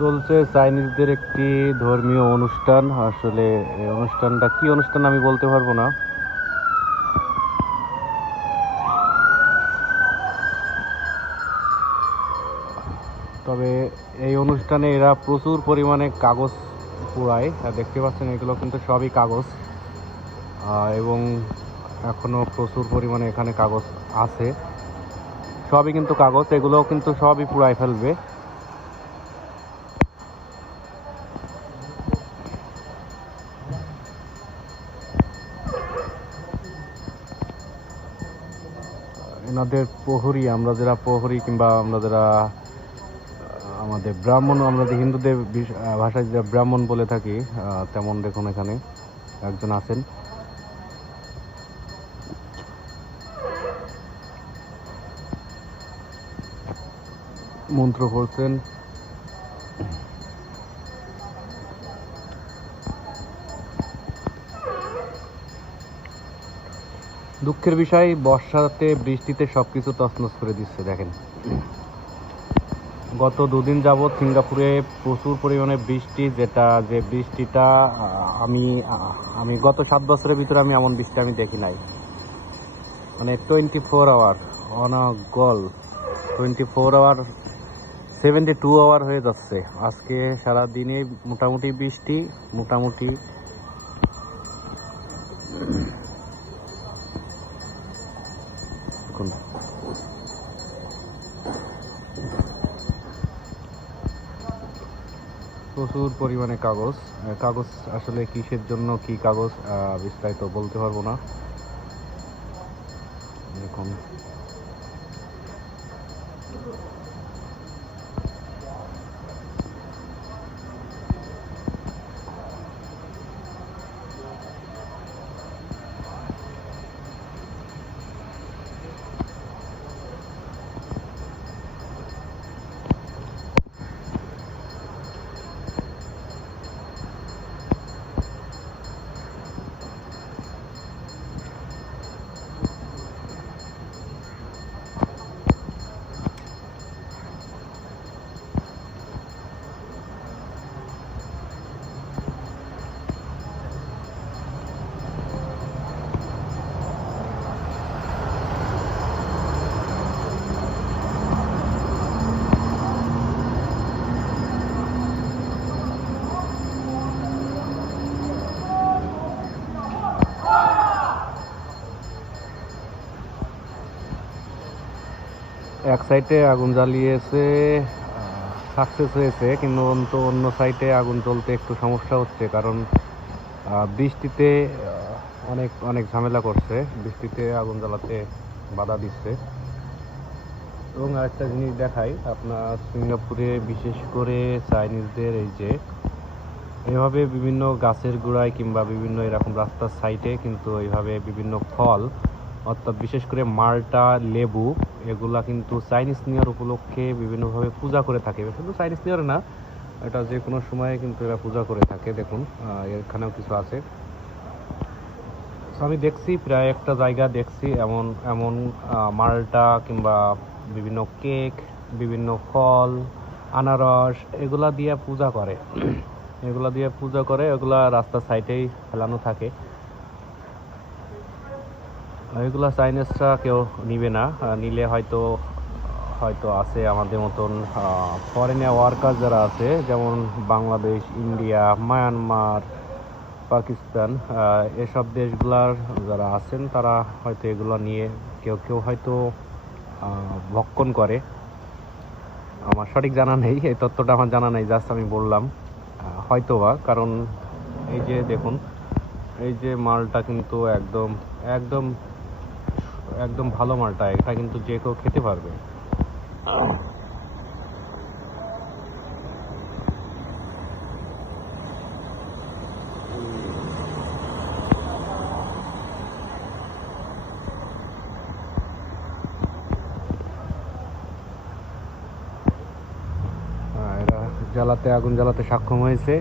চলছে চাইনিজদের একটি ধর্মীয় অনুষ্ঠান। আসলে এই অনুষ্ঠানটা কি অনুষ্ঠান আমি বলতে পারবো না। তবে এই অনুষ্ঠানে এরা প্রচুর পরিমাণে কাগজ পোড়ায়। দেখতে পাচ্ছেন এগুলো কিন্তু সবই কাগজ, এবং এখনো প্রচুর পরিমাণে এখানে কাগজ আছে। সবই কিন্তু কাগজ, এগুলো কিন্তু সবই পুড়ায় ফেলবে। এনাদের প্রহরী, আমরা যারা প্রহরী কিংবা আমরা যারা আমাদের ব্রাহ্মণ, আমরা যে হিন্দুদের ভাষায় যে ব্রাহ্মণ বলে থাকি, তেমন দেখুন এখানে একজন আছেন। মন্ত্র পড়ছেন। দুঃখের বিষয়, বর্ষাতে বৃষ্টিতে সবকিছু তছনছ করে দিচ্ছে। দেখেন, গত দুদিন যাবৎ সিঙ্গাপুরে প্রচুর পরিমাণে বৃষ্টি, যে বৃষ্টিটা আমি গত 7 বছরের ভিতরে আমি এমন বৃষ্টি আমি দেখি নাই। মানে 24 আওয়ার অনগল, 24 আওয়ার 72 আওয়ার হয়ে যাচ্ছে। আজকে সারাদিনে মোটামুটি বৃষ্টি, মোটামুটি প্রচুর পরিমাণে কাগজ আসলে কিসের জন্য কি কাগজ বিস্তারিত বলতে পারবো না। দেখুন এক সাইডে আগুন জ্বালিয়েছে, সাকসেস হয়েছে, কিন্তু অন্য সাইডে আগুন জ্বলতে একটু সমস্যা হচ্ছে, কারণ বৃষ্টিতে অনেক ঝামেলা করছে, বৃষ্টিতে আগুন জ্বালাতে বাধা দিচ্ছে। এবং আরেকটা জিনিস দেখাই, আপনার সিঙ্গাপুরে বিশেষ করে চাইনিজদের এই যে এভাবে বিভিন্ন গাছের গোড়ায় কিংবা বিভিন্ন এরকম রাস্তার সাইডে কিন্তু এইভাবে বিভিন্ন ফল, অর্থাৎ বিশেষ করে মাল্টা, লেবু, এগুলা কিন্তু চাইনিজ নিউ ইয়ার উপলক্ষে বিভিন্নভাবে পূজা করে থাকে। শুধু চাইনিজ নিউ ইয়ার না, এটা যে কোনো সময়ে কিন্তু এরা পূজা করে থাকে। দেখুন এখানেও কিছু আছে। আমি দেখছি প্রায় একটা জায়গা দেখছি এমন মাল্টা কিংবা বিভিন্ন কেক, বিভিন্ন ফল, আনারস, এগুলা দিয়ে পূজা করে। এগুলা রাস্তার সাইডেই ফেলানো থাকে। এগুলা চাইনিজরা কেউ নিবে না, নিলে হয়তো আছে আমাদের মতন ফরেন ওয়ার্কার যারা আছে, যেমন বাংলাদেশ, ইন্ডিয়া, মায়ানমার, পাকিস্তান, এসব দেশগুলার যারা আছেন তারা হয়তো এগুলো নিয়ে কেউ হয়তো ভক্ষণ করে। আমার সঠিক জানা নেই, এই তথ্যটা আমার জানা নেই, জাস্ট আমি বললাম হয়তোবা। কারণ এই যে দেখুন, এই যে মালটা কিন্তু একদম ভালো মালটা, এটা কিন্তু যে কেউ খেতে পারবে। আগুন জ্বালাতে সক্ষম হয়েছে।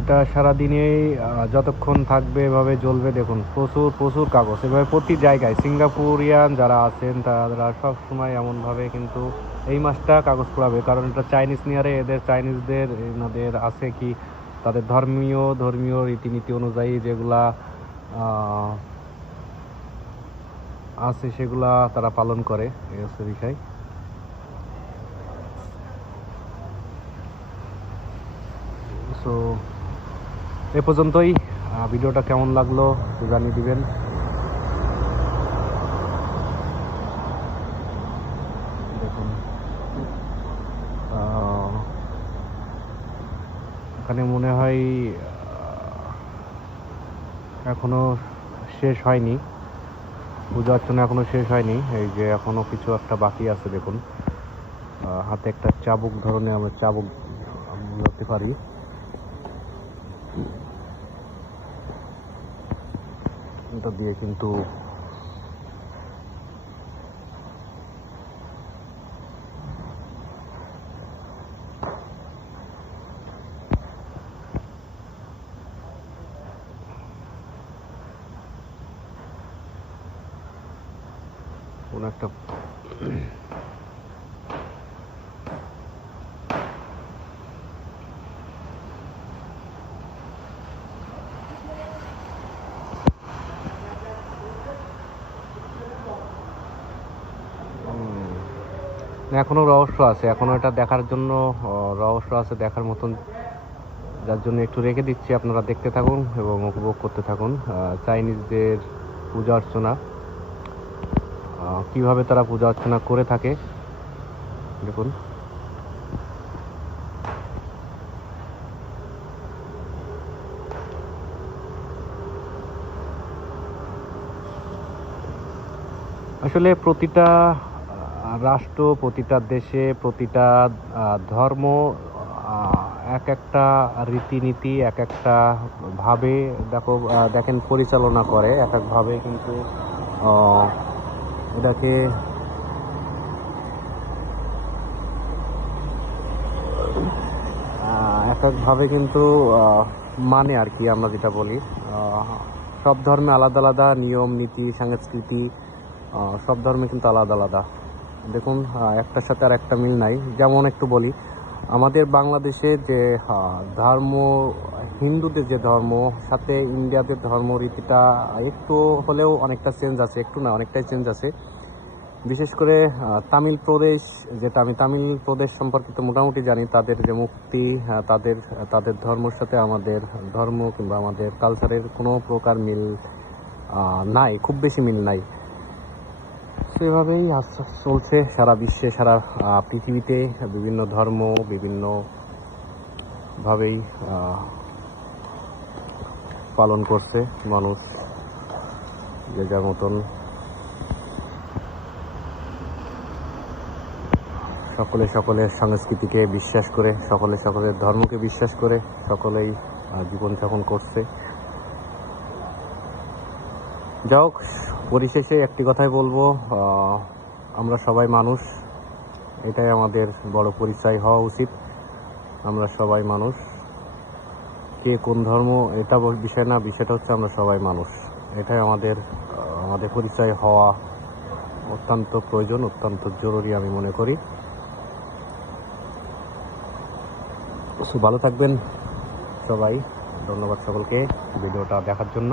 এটা সারাদিনেই যতক্ষণ থাকবে এভাবে জ্বলবে। দেখুন প্রচুর কাগজ, এভাবে প্রতি জায়গায় সিঙ্গাপুরিয়ান যারা আছেন তারা সব সময় এমনভাবে কিন্তু এই মাসটা কাগজ পোড়াবে, কারণ এটা চাইনিজ নিউ ইয়ারে এনাদের আছে কি তাদের ধর্মীয় রীতিনীতি অনুযায়ী যেগুলা আছে সেগুলা তারা পালন করে, এই হচ্ছে বিষয়। সো এ পর্যন্তই। ভিডিওটা কেমন লাগলো একটু জানিয়ে দিবেন। দেখুন এখানে মনে হয় এখনো শেষ হয়নি, পূজা অর্চনা এখনো শেষ হয়নি। এই যে এখনো কিছু একটা বাকি আছে। দেখুন হাতে একটা চাবুক ধরনের আমরা চাবুক ধরতে পারি। এটা দিয়ে কিন্তু কোন একটা এখনো রহস্য আছে, এখনো এটা দেখার জন্য রহস্য আছে দেখার মতন, যার জন্য একটু রেখে দিচ্ছি। আপনারা দেখতে থাকুন এবং উপভোগ করতে থাকুন চাইনিজদের পূজা অর্চনা, কিভাবে তারা পূজা অর্চনা করে থাকে। দেখুন আসলে প্রতিটা রাষ্ট্র, প্রতিটা দেশে, প্রতিটা ধর্ম এক একটা রীতিনীতি এক একটা ভাবে দেখেন পরিচালনা করে, এক একভাবে কিন্তু এটাকে এক একভাবে কিন্তু মানে আর কি, আমরা যেটা বলি সব ধর্মে আলাদা আলাদা নিয়ম নীতি সংস্কৃতি, সব ধর্মে কিন্তু আলাদা আলাদা। দেখুন একটার সাথে আর একটা মিল নাই। যেমন একটু বলি, আমাদের বাংলাদেশে যে ধর্ম, হিন্দুদের যে ধর্ম সাথে ইন্ডিয়াদের ধর্ম রীতিটা একটু হলেও অনেকটা চেঞ্জ আছে, একটু না অনেকটাই চেঞ্জ আছে। বিশেষ করে তামিল প্রদেশ, যেটা আমি তামিল প্রদেশ সম্পর্কিত মোটামুটি জানি, তাদের যে মুক্তি, তাদের ধর্মের সাথে আমাদের ধর্ম কিংবা আমাদের কালচারের কোনো প্রকার মিল নাই, খুব বেশি মিল নাই। সেভাবেই চলছে সারা বিশ্বে, সারা পৃথিবীতে বিভিন্ন ধর্ম বিভিন্নভাবেই পালন করছে মানুষ যে যার মতন। সকলের সংস্কৃতিকে বিশ্বাস করে, সকলের ধর্মকে বিশ্বাস করে সকলেই জীবনযাপন করছে। যাই হোক, পরিশেষে একটি কথাই বলবো, আমরা সবাই মানুষ, এটাই আমাদের বড় পরিচয় হওয়া উচিত। আমরা সবাই মানুষ, কে কোন ধর্ম এটা বিষয় না, বিষয়টা হচ্ছে আমরা সবাই মানুষ। এটাই আমাদের পরিচয় হওয়া অত্যন্ত প্রয়োজন, অত্যন্ত জরুরি আমি মনে করি। ভালো থাকবেন সবাই, ধন্যবাদ সকলকে ভিডিওটা দেখার জন্য।